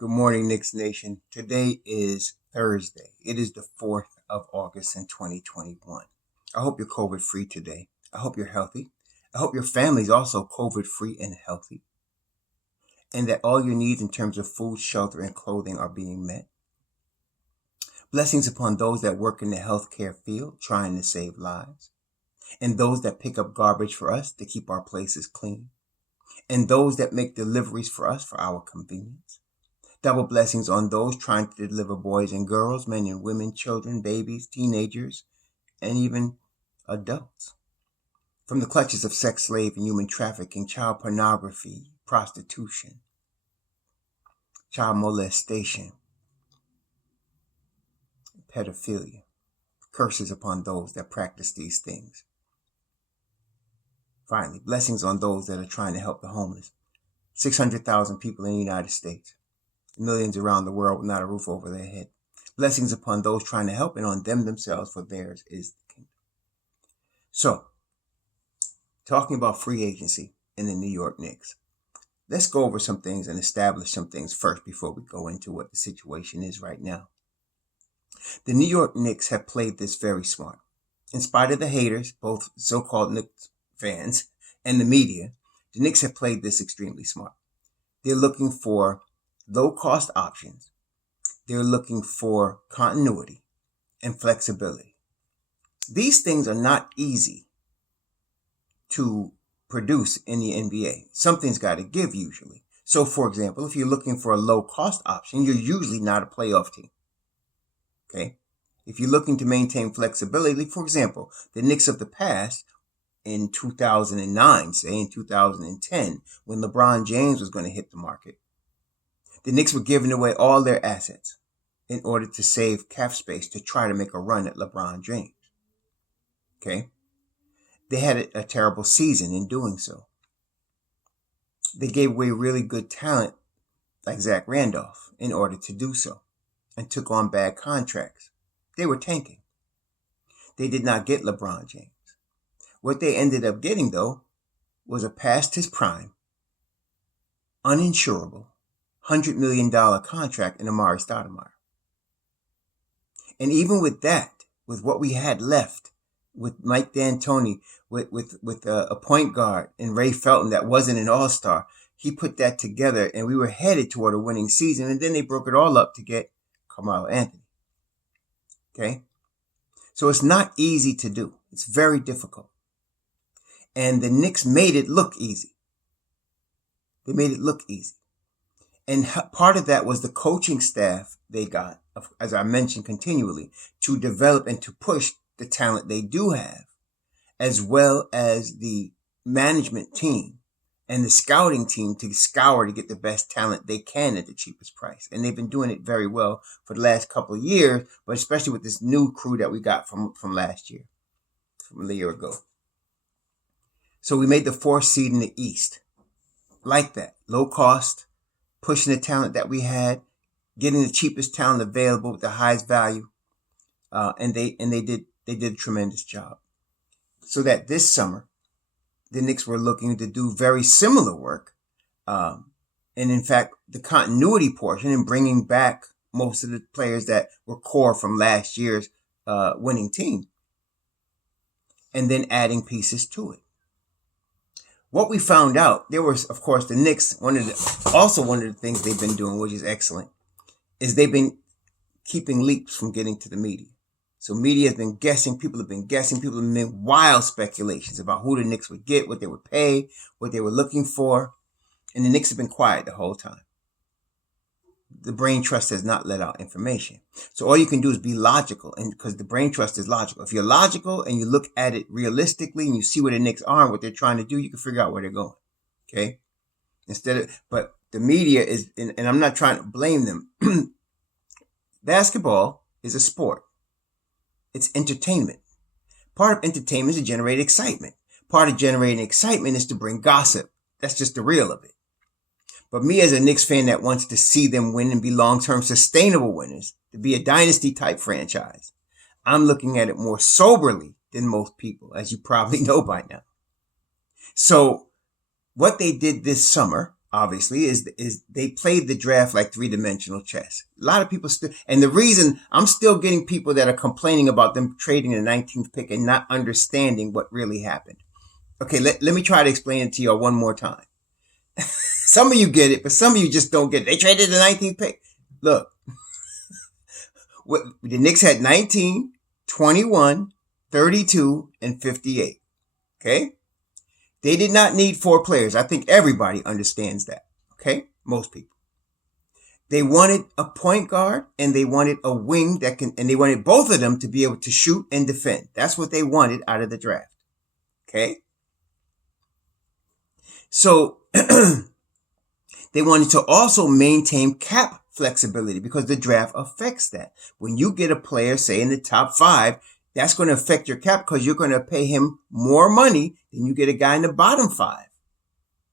Good morning, Knicks Nation. Today is Thursday. It is the 4th of August in 2021. I hope you're COVID free today. I hope you're healthy. I hope your family's also COVID free and healthy. And that all your needs in terms of food, shelter, and clothing are being met. Blessings upon those that work in the healthcare field trying to save lives. And those that pick up garbage for us to keep our places clean. And those that make deliveries for us for our convenience. Double blessings on those trying to deliver boys and girls, men and women, children, babies, teenagers, and even adults. From the clutches of sex slave and human trafficking, child pornography, prostitution, child molestation, pedophilia. Curses upon those that practice these things. Finally, blessings on those that are trying to help the homeless. 600,000 people in the United States. Millions around the world without a roof over their head. Blessings upon those trying to help and on them themselves, for theirs is the kingdom. So, talking about free agency in the New York Knicks, let's go over some things and establish some things first before we go into what the situation is right now. The New York Knicks have played this very smart. In spite of the haters, both so-called Knicks fans and the media, the Knicks have played this extremely smart. They're looking for low-cost options. They're looking for continuity and flexibility. These things are not easy to produce in the NBA. Something's got to give usually. So, for example, if you're looking for a low-cost option, you're usually not a playoff team. Okay? If you're looking to maintain flexibility, for example, the Knicks of the past in 2009, say in 2010, when LeBron James was going to hit the market, the Knicks were giving away all their assets in order to save cap space to try to make a run at LeBron James. Okay? They had a terrible season in doing so. They gave away really good talent like Zach Randolph in order to do so and took on bad contracts. They were tanking. They did not get LeBron James. What they ended up getting, though, was a past his prime, uninsurable, $100 million contract in Amari Stoudemire. And even with that, with what we had left, with Mike D'Antoni, with a point guard and Ray Felton that wasn't an all-star, he put that together and we were headed toward a winning season. And then they broke it all up to get Carmelo Anthony. Okay? So it's not easy to do. It's very difficult. And the Knicks made it look easy. They made it look easy. And part of that was the coaching staff they got, as I mentioned continually, to develop and to push the talent they do have, as well as the management team and the scouting team to scour to get the best talent they can at the cheapest price. And they've been doing it very well for the last couple of years, but especially with this new crew that we got from last year, from a year ago. So we made the 4th seed in the East. Like that. Low cost, pushing the talent that we had, getting the cheapest talent available with the highest value. And they did a tremendous job. So that this summer, the Knicks were looking to do very similar work. And in fact, the continuity portion and bringing back most of the players that were core from last year's winning team. And then adding pieces to it. What we found out, there was, of course, the Knicks, one of the things they've been doing, which is excellent, is they've been keeping leaks from getting to the media. So media has been guessing, people have been making wild speculations about who the Knicks would get, what they would pay, what they were looking for. And the Knicks have been quiet the whole time. The brain trust has not let out information. So all you can do is be logical, and because the brain trust is logical. If you're logical and you look at it realistically and you see where the Knicks are and what they're trying to do, you can figure out where they're going. Okay? But the media is, and I'm not trying to blame them. Basketball is a sport. It's entertainment. Part of entertainment is to generate excitement. Part of generating excitement is to bring gossip. That's just the real of it. But me as a Knicks fan that wants to see them win and be long-term sustainable winners, to be a dynasty-type franchise, I'm looking at it more soberly than most people, as you probably know by now. So what they did this summer obviously, is they played the draft like three-dimensional chess. A lot of people still, and the reason I'm still getting people that are complaining about them trading the 19th pick and not understanding what really happened. Okay, let me try to explain it to y'all one more time. Some of you get it, but some of you just don't get it. They traded the 19th pick. Look, the Knicks had 19, 21, 32, and 58. Okay? They did not need 4 players. I think everybody understands that. Okay? Most people. They wanted a point guard and they wanted a wing and they wanted both of them to be able to shoot and defend. That's what they wanted out of the draft. Okay? So, they wanted to also maintain cap flexibility because the draft affects that. When you get a player, say in the top 5, that's going to affect your cap because you're going to pay him more money than you get a guy in the bottom 5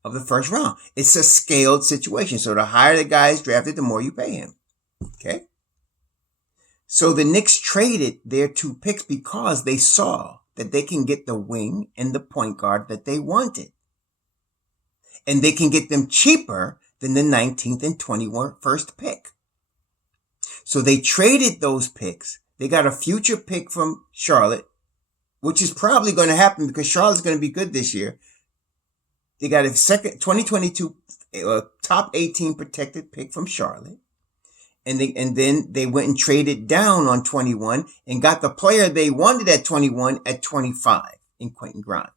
of the first round. It's a scaled situation. So the higher the guy is drafted, the more you pay him. Okay? So the Knicks traded their 2 picks because they saw that they can get the wing and the point guard that they wanted. And they can get them cheaper than the 19th and 21st pick. So they traded those picks. They got a future pick from Charlotte, which is probably going to happen because Charlotte's going to be good this year. They got a second 2022 top 18 protected pick from Charlotte. And then they went and traded down on 21 and got the player they wanted at 21 at 25 in Quentin Grimes.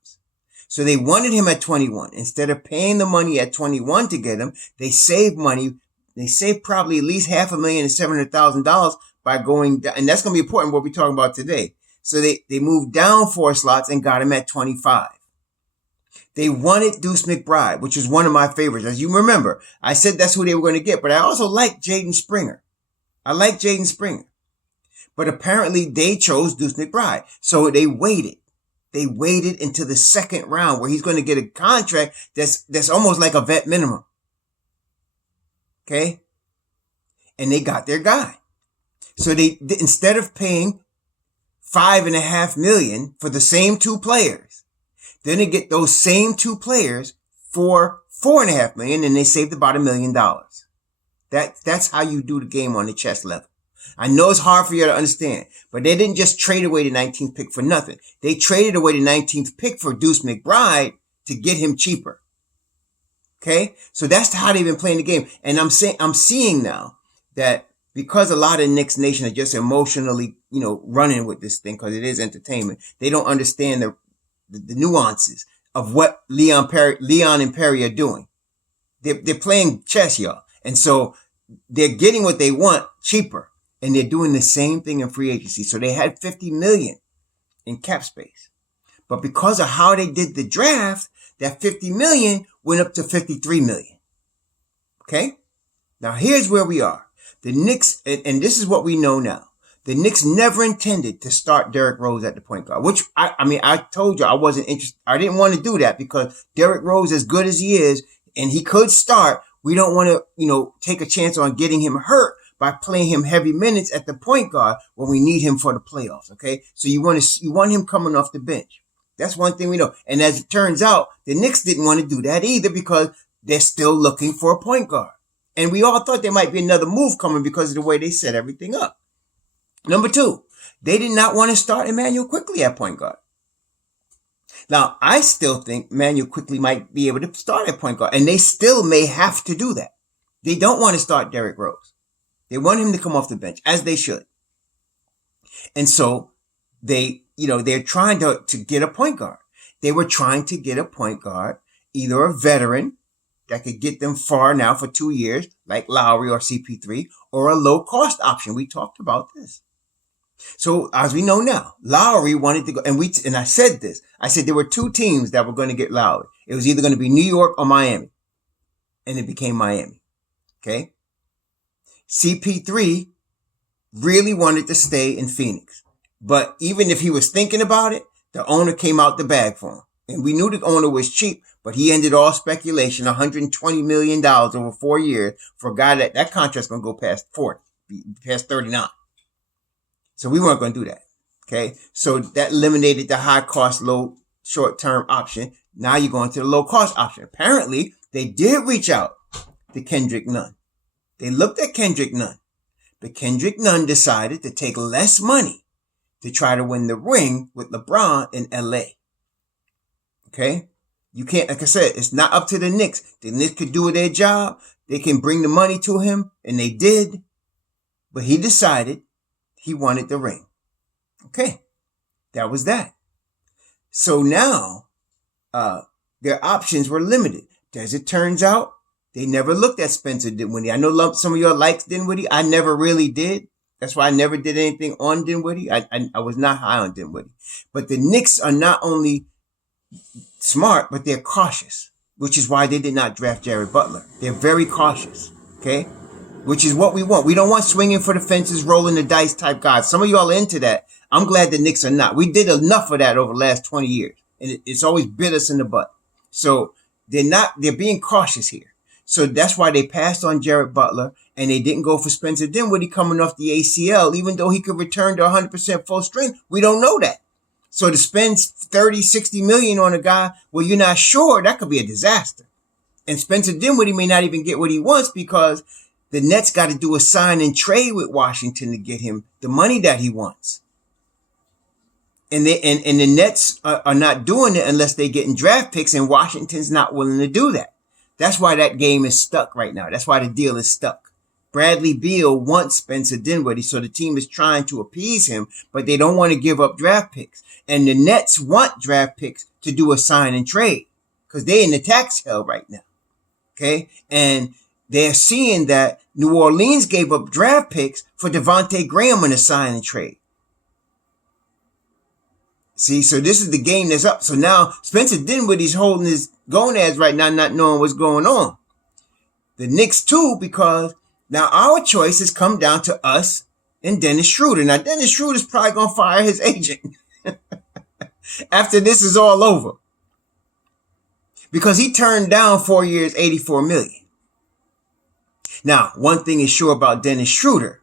So they wanted him at 21. Instead of paying the money at 21 to get him, they saved money. They saved probably at least $500,000 and $700,000 by going down. And that's going to be important what we're talking about today. So they moved down 4 slots and got him at 25. They wanted Deuce McBride, which is one of my favorites. As you remember, I said that's who they were going to get, but I also like Jaden Springer. But apparently they chose Deuce McBride. So they waited. They waited until the second round where he's going to get a contract that's almost like a vet minimum. Okay? And they got their guy. So they, instead of paying $5.5 million for the same 2 players, then they get those same 2 players for $4.5 million and they saved about $1 million. That's how you do the game on the chess level. I know it's hard for you to understand, but they didn't just trade away the 19th pick for nothing. They traded away the 19th pick for Deuce McBride to get him cheaper. Okay? So that's how they've been playing the game. And I'm seeing now that because a lot of Knicks Nation are just emotionally, running with this thing because it is entertainment, they don't understand the nuances of what Leon and Perry are doing. They're playing chess, y'all. And so they're getting what they want cheaper. And they're doing the same thing in free agency. So they had $50 million in cap space. But because of how they did the draft, that $50 million went up to $53 million. Okay? Now here's where we are. The Knicks, and this is what we know now. The Knicks never intended to start Derrick Rose at the point guard, which I told you I wasn't interested. I didn't want to do that because Derrick Rose, as good as he is, and he could start, we don't want to, take a chance on getting him hurt by playing him heavy minutes at the point guard when we need him for the playoffs. Okay. So you want him coming off the bench. That's one thing we know. And as it turns out, the Knicks didn't want to do that either because they're still looking for a point guard. And we all thought there might be another move coming because of the way they set everything up. Number 2, they did not want to start Emmanuel Quickley at point guard. Now, I still think Emmanuel Quickley might be able to start at point guard, and they still may have to do that. They don't want to start Derrick Rose. They want him to come off the bench, as they should. And so they're trying to get a point guard. They were trying to get a point guard, either a veteran that could get them far now for 2 years, like Lowry or CP3, or a low-cost option. We talked about this. So as we know now, Lowry wanted to go, and I said this. I said there were 2 teams that were going to get Lowry. It was either going to be New York or Miami. And it became Miami. Okay? CP3 really wanted to stay in Phoenix. But even if he was thinking about it, the owner came out the bag for him. And we knew the owner was cheap, but he ended all speculation, $120 million over 4 years for a guy that contract's going to go past 40, past 39. So we weren't going to do that. Okay. So that eliminated the high cost, low short term option. Now you're going to the low cost option. Apparently they did reach out to Kendrick Nunn. They looked at Kendrick Nunn, but Kendrick Nunn decided to take less money to try to win the ring with LeBron in LA. Okay? You can't, like I said, it's not up to the Knicks. The Knicks could do their job. They can bring the money to him, and they did. But he decided he wanted the ring. Okay. That was that. So now, their options were limited. As it turns out, they never looked at Spencer Dinwiddie. I know some of y'all likes Dinwiddie. I never really did. That's why I never did anything on Dinwiddie. I was not high on Dinwiddie. But the Knicks are not only smart, but they're cautious, which is why they did not draft Jared Butler. They're very cautious, okay? Which is what we want. We don't want swinging for the fences, rolling the dice type guys. Some of y'all are into that. I'm glad the Knicks are not. We did enough of that over the last 20 years, and it's always bit us in the butt. So they're being cautious here. So that's why they passed on Jared Butler, and they didn't go for Spencer Dinwiddie coming off the ACL, even though he could return to 100% full strength. We don't know that. So to spend 30, 60 million on a guy where you're not sure, that could be a disaster. And Spencer Dinwiddie may not even get what he wants because the Nets got to do a sign and trade with Washington to get him the money that he wants. And the Nets are not doing it unless they're getting draft picks, and Washington's not willing to do that. That's why that game is stuck right now. That's why the deal is stuck. Bradley Beal wants Spencer Dinwiddie, so the team is trying to appease him, but they don't want to give up draft picks. And the Nets want draft picks to do a sign and trade because they're in the tax hell right now. Okay? And they're seeing that New Orleans gave up draft picks for Devontae Graham in a sign and trade. See, so this is the game that's up. So now Spencer Dinwiddie's holding his gonads right now, not knowing what's going on. The Knicks too, because now our choices come down to us and Dennis Schroeder. Now Dennis Schroeder's probably going to fire his agent after this is all over. Because he turned down 4 years, $84 million. Now, one thing is sure about Dennis Schroeder.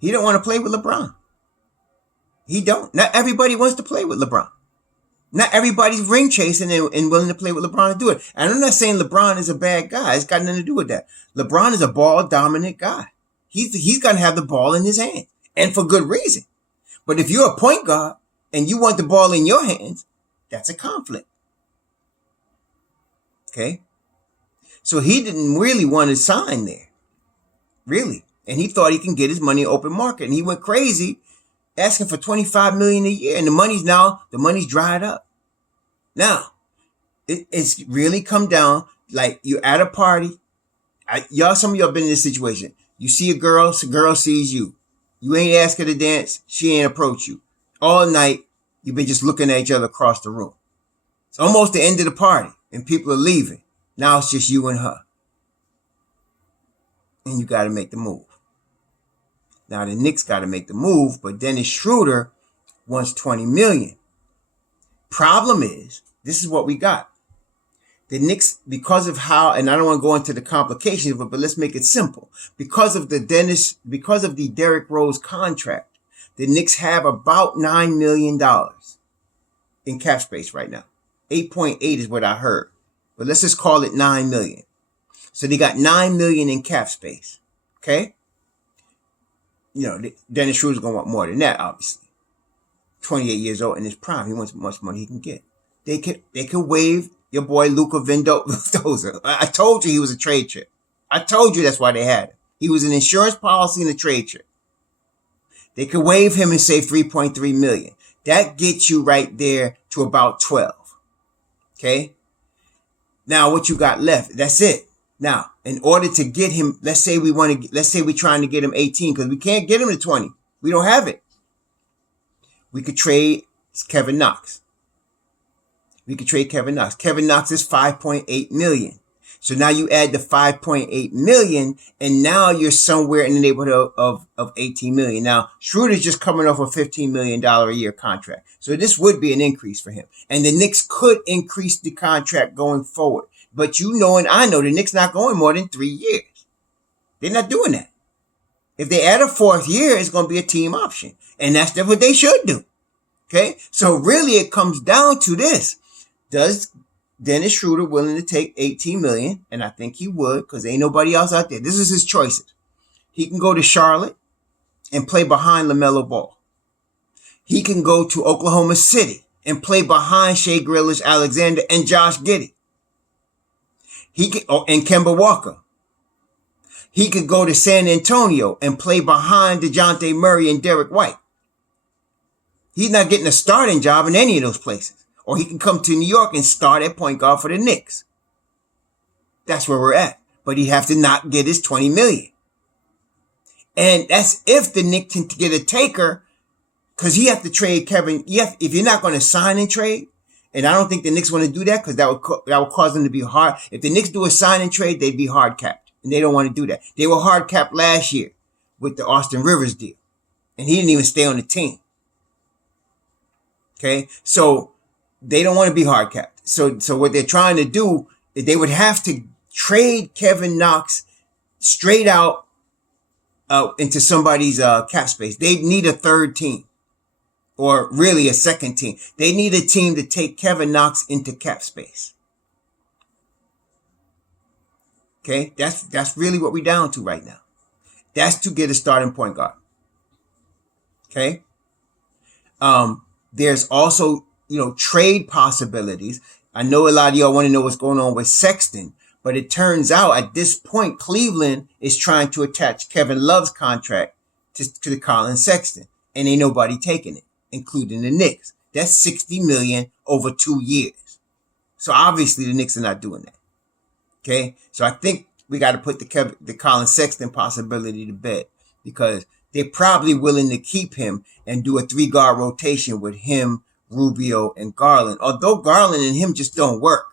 He don't want to play with LeBron. He don't. Not everybody wants to play with LeBron. Not everybody's ring chasing and willing to play with LeBron to do it. And I'm not saying LeBron is a bad guy. It's got nothing to do with that. LeBron is a ball dominant guy. He's going to have the ball in his hand, and for good reason. But if you're a point guard and you want the ball in your hands, that's a conflict. Okay? So he didn't really want to sign there. Really. And he thought he can get his money open market. And he went crazy asking for $25 million a year. And the money's dried up. Now, it's really come down like you're at a party. Some of y'all been in this situation. You see a girl sees you. You ain't ask her to dance. She ain't approach you. All night, you've been just looking at each other across the room. It's almost the end of the party and people are leaving. Now it's just you and her. And you got to make the move. Now the Knicks got to make the move, but Dennis Schroeder wants $20 million. Problem is, this is what we got. The Knicks, because of how, and I don't want to go into the complications of it, but let's make it simple. Because of the Derrick Rose contract, the Knicks have about $9 million in cap space right now. 8.8 is what I heard. But let's just call it $9 million. So they got $9 million in cap space. Okay? You know, Dennis Schroeder's going to want more than that, obviously. 28 years old in his prime. He wants as much money he can get. They could waive your boy Luka Vildoza. I told you he was a trade chip. I told you that's why they had him. He was an insurance policy and a trade chip. They could waive him and save $3.3 million. That gets you right there to about 12. Okay? Now what you got left, that's it. Now, in order to get him, let's say we're trying to get him 18 because we can't get him to 20. We don't have it. We could trade Kevin Knox. Kevin Knox is $5.8 million. So now you add the $5.8 million and now you're somewhere in the neighborhood of $18 million. Now, Schroeder's just coming off a $15 million a year contract. So this would be an increase for him. And the Knicks could increase the contract going forward. But you know and I know the Knicks not going more than 3 years. They're not doing that. If they add a fourth year, it's going to be a team option. And that's what they should do. Okay? So really it comes down to this. Does Dennis Schroeder willing to take 18 million, and I think he would because ain't nobody else out there. This is his choices. He can go to Charlotte and play behind LaMelo Ball. He can go to Oklahoma City and play behind Shai Gilgeous-Alexander and Josh Giddey. He can, and Kemba Walker. He could go to San Antonio and play behind DeJounte Murray and Derek White. He's not getting a starting job in any of those places. Or he can come to New York and start at point guard for the Knicks. That's where we're at. But he have to not get his $20 million. And that's if the Knicks can get a taker, because he have to trade Kevin. If you're not going to sign and trade, and I don't think the Knicks want to do that because that would cause them to be hard. If the Knicks do a sign and trade, they'd be hard capped. And they don't want to do that. They were hard capped last year with the Austin Rivers deal. And he didn't even stay on the team. Okay? So they don't want to be hard capped. So what they're trying to do is they would have to trade Kevin Knox straight out into somebody's cap space. They need a third team. Or really a second team. They need a team to take Kevin Knox into cap space. Okay, that's really what we're down to right now. That's to get a starting point guard. Okay. There's also, trade possibilities. I know a lot of y'all want to know what's going on with Sexton, but it turns out at this point, Cleveland is trying to attach Kevin Love's contract to the Colin Sexton, and ain't nobody taking it, including the Knicks. That's $60 million over 2 years. So obviously the Knicks are not doing that. Okay, so I think we got to put the Colin Sexton possibility to bed because they're probably willing to keep him and do a 3-guard rotation with him, Rubio, and Garland. Although Garland and him just don't work.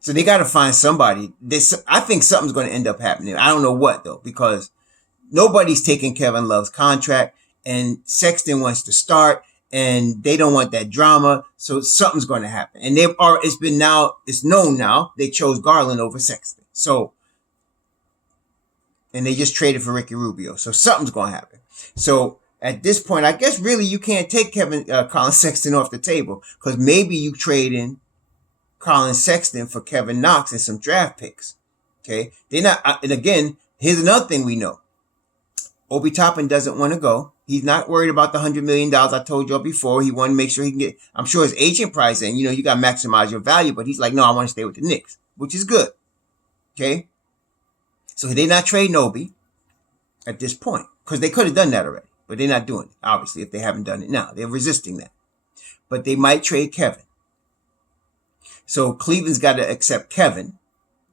So they got to find somebody. I think something's going to end up happening. I don't know what though, because nobody's taking Kevin Love's contract and Sexton wants to start. And they don't want that drama, so something's going to happen. And it's known now, they chose Garland over Sexton. So, and they just traded for Ricky Rubio. So something's going to happen. So at this point, I guess really you can't take Colin Sexton off the table because maybe you trade in Colin Sexton for Kevin Knox and some draft picks. Okay, they're not. And again, here's another thing we know: Obi Toppin doesn't want to go. He's not worried about the $100 million I told y'all before. He wanted to make sure he can get, I'm sure his agent price in, you got to maximize your value, but he's like, no, I want to stay with the Knicks, which is good. Okay. So they're not trading Obi at this point because they could have done that already, but they're not doing it. Obviously, if they haven't done it now, they're resisting that, but they might trade Kevin. So Cleveland's got to accept Kevin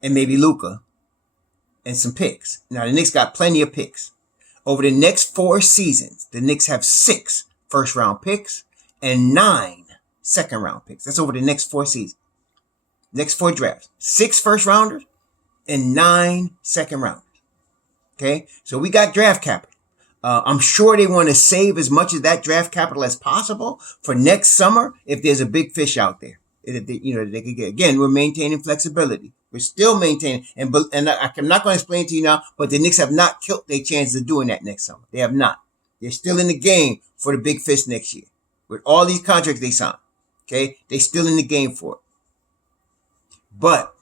and maybe Luka and some picks. Now the Knicks got plenty of picks. Over the next 4 seasons, the Knicks have 6 first-round picks and 9 second-round picks. That's over the next 4 seasons. Next 4 drafts. 6 first-rounders and 9 second-rounders. Okay? So we got draft capital. I'm sure they want to save as much of that draft capital as possible for next summer if there's a big fish out there. They could get. Again, we're maintaining flexibility. We're still maintaining, and I'm not going to explain to you now, but the Knicks have not killed their chances of doing that next summer. They have not. They're still in the game for the big fish next year. With all these contracts they signed, okay? They're still in the game for it. But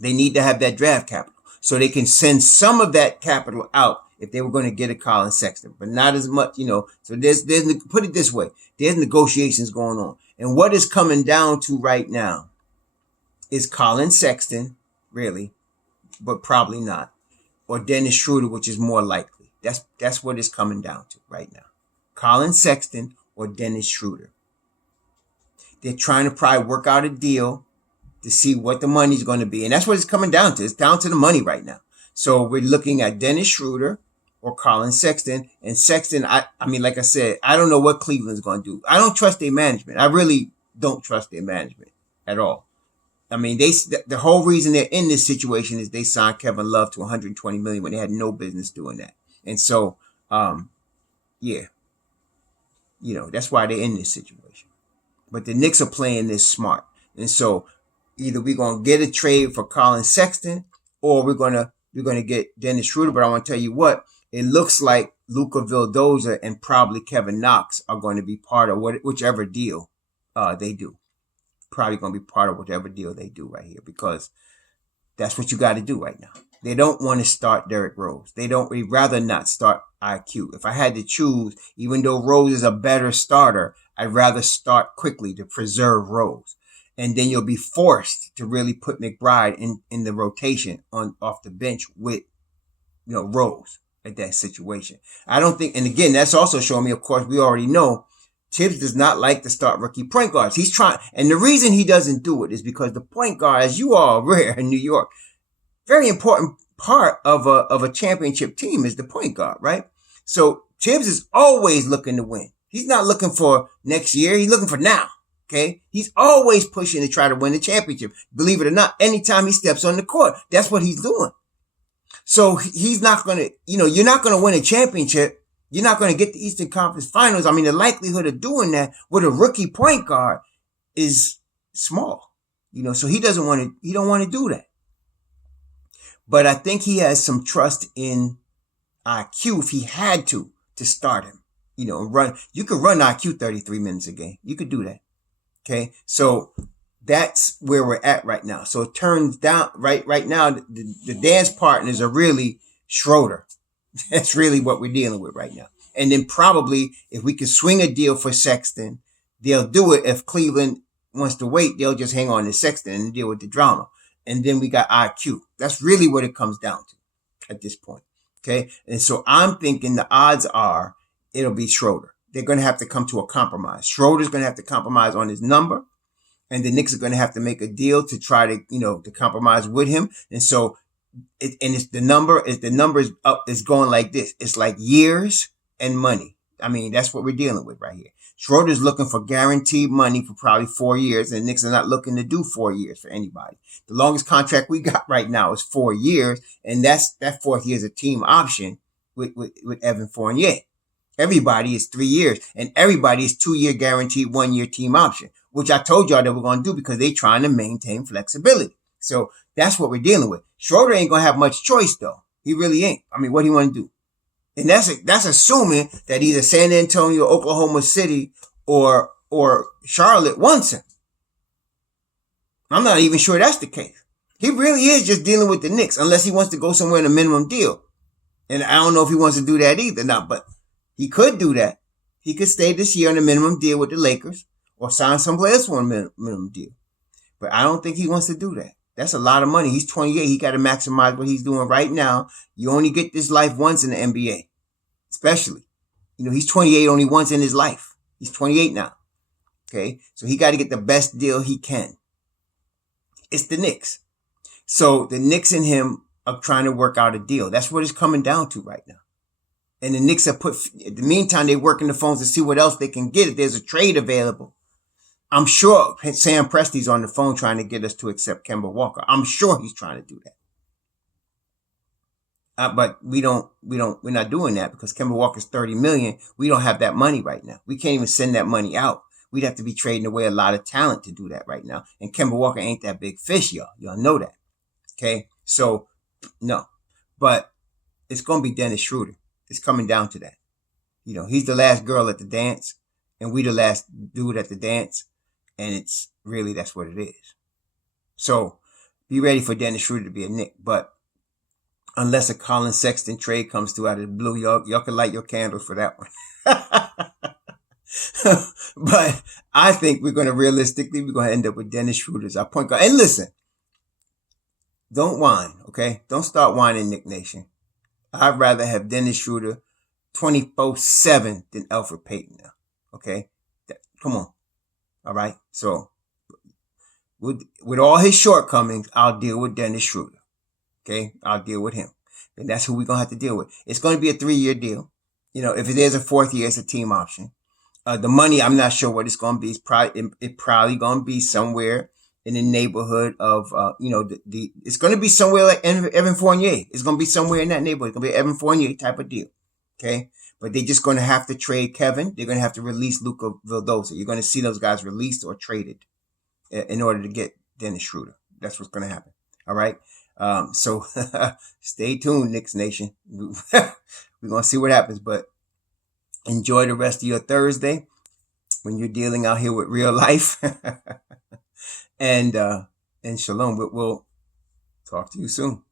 they need to have that draft capital so they can send some of that capital out if they were going to get a Colin Sexton, but not as much, So there's put it this way, there's negotiations going on. And what is coming down to right now is Colin Sexton, really, but probably not, or Dennis Schroeder, which is more likely. That's what it's coming down to right now. Colin Sexton or Dennis Schroeder. They're trying to probably work out a deal to see what the money's going to be. And that's what it's coming down to. It's down to the money right now. So we're looking at Dennis Schroeder or Colin Sexton. And Sexton, I mean, like I said, I don't know what Cleveland's going to do. I don't trust their management. I really don't trust their management at all. I mean, the whole reason they're in this situation is they signed Kevin Love to $120 million when they had no business doing that. And so, yeah, that's why they're in this situation. But the Knicks are playing this smart. And so either we're going to get a trade for Colin Sexton or we're going to get Dennis Schroeder. But I want to tell you what, it looks like Luka Vildoza and probably Kevin Knox are going to be part of whichever deal they do. probably going to be part of whatever deal they do right here, because that's what you got to do right now. They don't want to start Derrick Rose. They'd rather not start IQ. If I had to choose, even though Rose is a better starter, I'd rather start quickly to preserve Rose. And then you'll be forced to really put McBride in the rotation off the bench with, Rose at that situation. I don't think, and again, that's also showing me, of course, we already know Tibbs does not like to start rookie point guards. He's trying, and the reason he doesn't do it is because the point guard, as you all aware in New York, very important part of a championship team is the point guard, right? So Tibbs is always looking to win. He's not looking for next year. He's looking for now. Okay. He's always pushing to try to win the championship. Believe it or not, anytime he steps on the court, that's what he's doing. So he's not going to, you're not going to win a championship. You're not going to get the Eastern Conference Finals. I mean, the likelihood of doing that with a rookie point guard is small, so he don't want to do that. But I think he has some trust in IQ if he had to start him, and run. You could run IQ 33 minutes a game. You could do that. Okay. So that's where we're at right now. So it turns down right now. The dance partners are really Schroeder. That's really what we're dealing with right now. And then probably if we can swing a deal for Sexton, they'll do it. If Cleveland wants to wait, they'll just hang on to Sexton and deal with the drama. And then we got IQ. That's really what it comes down to at this point. Okay. And so I'm thinking the odds are it'll be Schroeder. They're going to have to come to a compromise. Schroeder's going to have to compromise on his number, and the Knicks are going to have to make a deal to try to, to compromise with him. And so, the number is up, it's going like this. It's like years and money. I mean, that's what we're dealing with right here. Schroeder's looking for guaranteed money for probably 4 years, and the Knicks are not looking to do 4 years for anybody. The longest contract we got right now is 4 years, and that 4th year is a team option with Evan Fournier. Everybody is 3 years, and everybody is 2-year guaranteed 1 year team option, which I told y'all that we're going to do because they're trying to maintain flexibility. So that's what we're dealing with. Schroeder ain't going to have much choice, though. He really ain't. I mean, what do you want to do? And that's assuming that either San Antonio, Oklahoma City, or Charlotte wants him. I'm not even sure that's the case. He really is just dealing with the Knicks, unless he wants to go somewhere in a minimum deal. And I don't know if he wants to do that either. Now, but he could do that. He could stay this year on a minimum deal with the Lakers or sign someplace else for a minimum deal. But I don't think he wants to do that. That's a lot of money. He's 28. He got to maximize what he's doing right now. You only get this life once in the NBA, especially. He's 28 only once in his life. He's 28 now. Okay. So he got to get the best deal he can. It's the Knicks. So the Knicks and him are trying to work out a deal. That's what it's coming down to right now. And the Knicks have in the meantime, they're working the phones to see what else they can get if there's a trade available. I'm sure Sam Presti's on the phone trying to get us to accept Kemba Walker. I'm sure he's trying to do that. But we're not doing that because Kemba Walker's $30 million. We don't have that money right now. We can't even send that money out. We'd have to be trading away a lot of talent to do that right now. And Kemba Walker ain't that big fish, y'all. Y'all know that. Okay. So no, but it's going to be Dennis Schroeder. It's coming down to that. He's the last girl at the dance and we the last dude at the dance. And it's really, that's what it is. So be ready for Dennis Schroeder to be a Knick. But unless a Colin Sexton trade comes through out of the blue, y'all can light your candles for that one. But I think we're going to end up with Dennis Schroeder as our point guard. And listen, don't whine, okay? Don't start whining, Knick Nation. I'd rather have Dennis Schroeder 24/7 than Elfrid Payton now, okay? Come on. All right. So with all his shortcomings, I'll deal with Dennis Schroeder. Okay. I'll deal with him. And that's who we're going to have to deal with. It's going to be a 3-year deal. If it is a 4th year, it's a team option. The money, I'm not sure what it's going to be. It's probably going to be somewhere in the neighborhood of, it's going to be somewhere like Evan Fournier. It's going to be somewhere in that neighborhood. It's going to be an Evan Fournier type of deal. Okay. But they're just going to have to trade Kevin. They're going to have to release Luka Vildoza. You're going to see those guys released or traded in order to get Dennis Schroeder. That's what's going to happen. All right. So stay tuned, Knicks Nation. We're going to see what happens, but enjoy the rest of your Thursday when you're dealing out here with real life. and shalom. We'll talk to you soon.